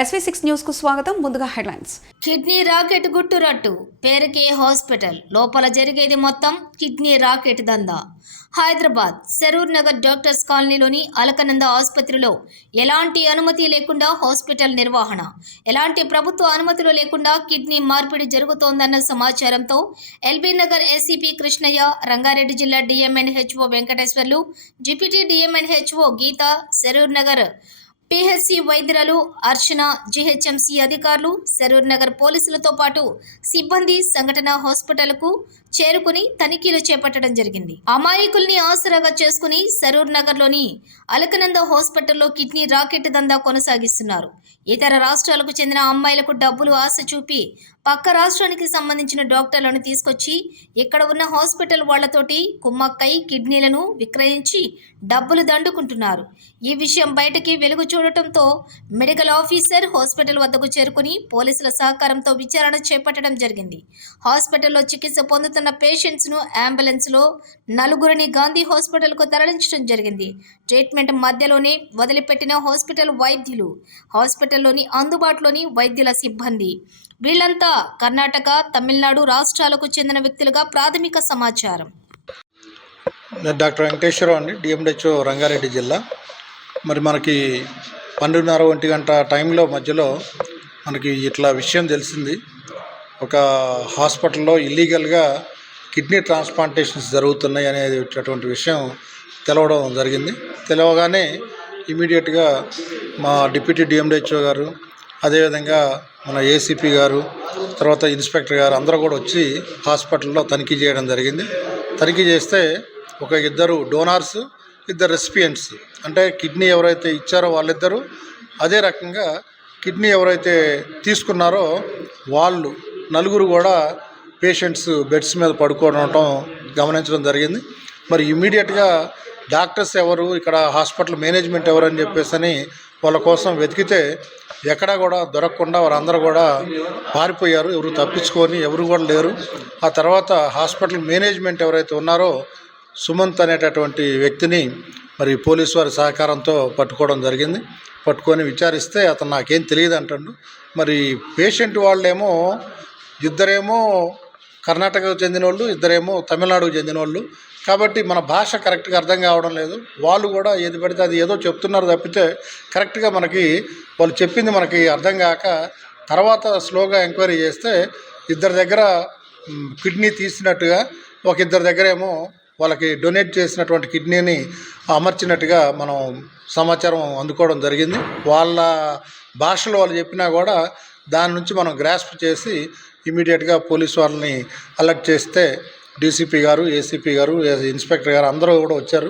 SV6 news కు స్వాగతం. ముందుగా హెడ్లైన్స్. కిడ్నీ రాకెట్ గుట్టురట్టు, పేరుకే హాస్పిటల్, లోపల జరిగేది మొత్తం కిడ్నీ రాకెట్ దందా. హైదరాబాద్ సరూర్ నగర్ డాక్టర్స్ కాలనీలోని అలకనంద ఆసుపత్రిలో ఎలాంటి అనుమతి లేకుండా హాస్పిటల్ నిర్వహణ, ఎలాంటి ప్రభుత్వ అనుమతులు లేకుండా కిడ్నీ మార్పిడి జరుగుతోందన్న సమాచారంతో ఎల్బీ నగర్ ఏసీపీ కృష్ణయ్య, రంగారెడ్డి జిల్లా డిఎంఎన్హెచ్ఓ వెంకటేశ్వర్లు, డిప్యూటీ డిఎంఎన్హెచ్ఓ గీత, సరూర్ నగర్ పిహెచ్సి వైద్యులు అర్చన, జిహెచ్ఎంసి అధికారులు, సరూర్ నగర్ పోలీసులతో పాటు సిబ్బంది సంఘటన హాస్పిటల్కు చేరుకుని తనిఖీలు చేపట్టడం జరిగింది. అమాయకుల్ని ఆసరాగా చేసుకుని సరూర్ నగర్లోని అలకనంద హాస్పిటల్లో కిడ్నీ రాకెట్ దందా కొనసాగిస్తున్నారు. ఇతర రాష్ట్రాలకు చెందిన అమ్మాయిలకు డబ్బులు ఆశ చూపి పక్క రాష్ట్రానికి సంబంధించిన డాక్టర్లను తీసుకొచ్చి ఇక్కడ ఉన్న హాస్పిటల్ వాళ్లతోటి కుమ్మక్కై కిడ్నీలను విక్రయించి డబ్బులు దండుకుంటున్నారు. ఈ విషయం బయటకి వెలుగు చూడటంతో మెడికల్ ఆఫీసర్ హాస్పిటల్ వద్దకు చేరుకుని పోలీసుల సహకారంతో విచారణ చేపట్టడం జరిగింది. హాస్పిటల్లో చికిత్స పొందుతున్న పేషెంట్స్ను అంబులెన్స్లో నలుగురిని గాంధీ హాస్పిటల్కు తరలించడం జరిగింది. ట్రీట్మెంట్ మధ్యలోనే వదిలిపెట్టిన హాస్పిటల్ వైద్యులు, హాస్పిటల్లోని అందుబాటులోని వైద్యుల సిబ్బంది వీళ్లంతా కర్ణాటక, తమిళనాడు రాష్ట్రాలకు చెందిన వ్యక్తులుగా ప్రాథమిక సమాచారం. డాక్టర్ వెంకటేశ్వరరావు అండి, డిఎంహెచ్ఓ రంగారెడ్డి జిల్లా. మరి మనకి 12:30 గంట టైంలో మధ్యలో మనకి ఇట్లా విషయం తెలిసింది. ఒక హాస్పిటల్లో ఇల్లీగల్గా కిడ్నీ ట్రాన్స్ప్లాంటేషన్స్ జరుగుతున్నాయి అనేటటువంటి విషయం తెలవడం జరిగింది. తెలవగానే ఇమీడియట్గా మా డిప్యూటీ డిఎంహెచ్ఓ గారు, అదేవిధంగా మన ఏసీపీ గారు, తర్వాత ఇన్స్పెక్టర్ గారు అందరూ కూడా వచ్చి హాస్పిటల్లో తనిఖీ చేయడం జరిగింది. తనిఖీ చేస్తే ఒక 2 డోనార్స్, 2 రెసిపియెంట్స్, అంటే కిడ్నీ ఎవరైతే ఇచ్చారో వాళ్ళిద్దరూ, అదే రకంగా కిడ్నీ ఎవరైతే తీసుకున్నారో వాళ్ళు నలుగురు కూడా పేషెంట్స్ బెడ్స్ మీద పడుకోవడం గమనించడం జరిగింది. మరి ఇమీడియట్గా డాక్టర్స్ ఎవరు, ఇక్కడ హాస్పిటల్ మేనేజ్మెంట్ ఎవరు అని చెప్పేసి వాళ్ళ కోసం వెతికితే ఎక్కడా కూడా దొరకకుండా వారందరూ కూడా పారిపోయారు. ఎవరు తప్పించుకొని ఎవరు కూడా లేరు. ఆ తర్వాత హాస్పిటల్ మేనేజ్మెంట్ ఎవరైతే ఉన్నారో సుమంత్ అనేటటువంటి వ్యక్తిని మరి పోలీసు వారి సహకారంతో పట్టుకోవడం జరిగింది. పట్టుకొని విచారిస్తే అతను నాకేం తెలియదు అంటాడు. మరి పేషెంట్ వాళ్ళేమో ఇద్దరేమో కర్ణాటకకు చెందిన వాళ్ళు, ఇద్దరేమో తమిళనాడుకు చెందిన వాళ్ళు. కాబట్టి మన భాష కరెక్ట్గా అర్థం కావడం లేదు. వాళ్ళు కూడా ఏది పడితే అది ఏదో చెప్తున్నారు తప్పితే కరెక్ట్గా మనకి వాళ్ళు చెప్పింది మనకి అర్థం కాక తర్వాత స్లోగా ఎంక్వైరీ చేస్తే ఇద్దరి దగ్గర కిడ్నీ తీసినట్టుగా, ఒక ఇద్దరి దగ్గర ఏమో వాళ్ళకి డొనేట్ చేసినటువంటి కిడ్నీని అమర్చినట్టుగా మనం సమాచారం అందుకోవడం జరిగింది. వాళ్ళ భాషలో వాళ్ళు చెప్పినా కూడా దాని నుంచి మనం గ్రాస్ప్ చేసి ఇమీడియట్గా పోలీసు వాళ్ళని అలర్ట్ చేస్తే డీసీపీ గారు, ఏసీపీ గారు, ఇన్స్పెక్టర్ గారు అందరూ కూడా వచ్చారు.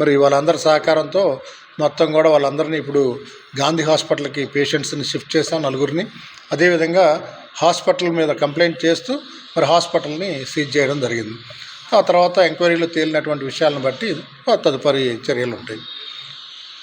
మరి వాళ్ళందరి సహకారంతో మొత్తం కూడా వాళ్ళందరినీ ఇప్పుడు గాంధీ హాస్పిటల్కి పేషెంట్స్ని షిఫ్ట్ చేసాం, నలుగురిని. అదేవిధంగా హాస్పిటల్ మీద కంప్లైంట్ చేస్తూ మరి హాస్పిటల్ని సీజ్ చేయడం జరిగింది. ఆ తర్వాత ఎంక్వైరీలో తేలినటువంటి విషయాలను బట్టి తదుపరి చర్యలు ఉంటాయి.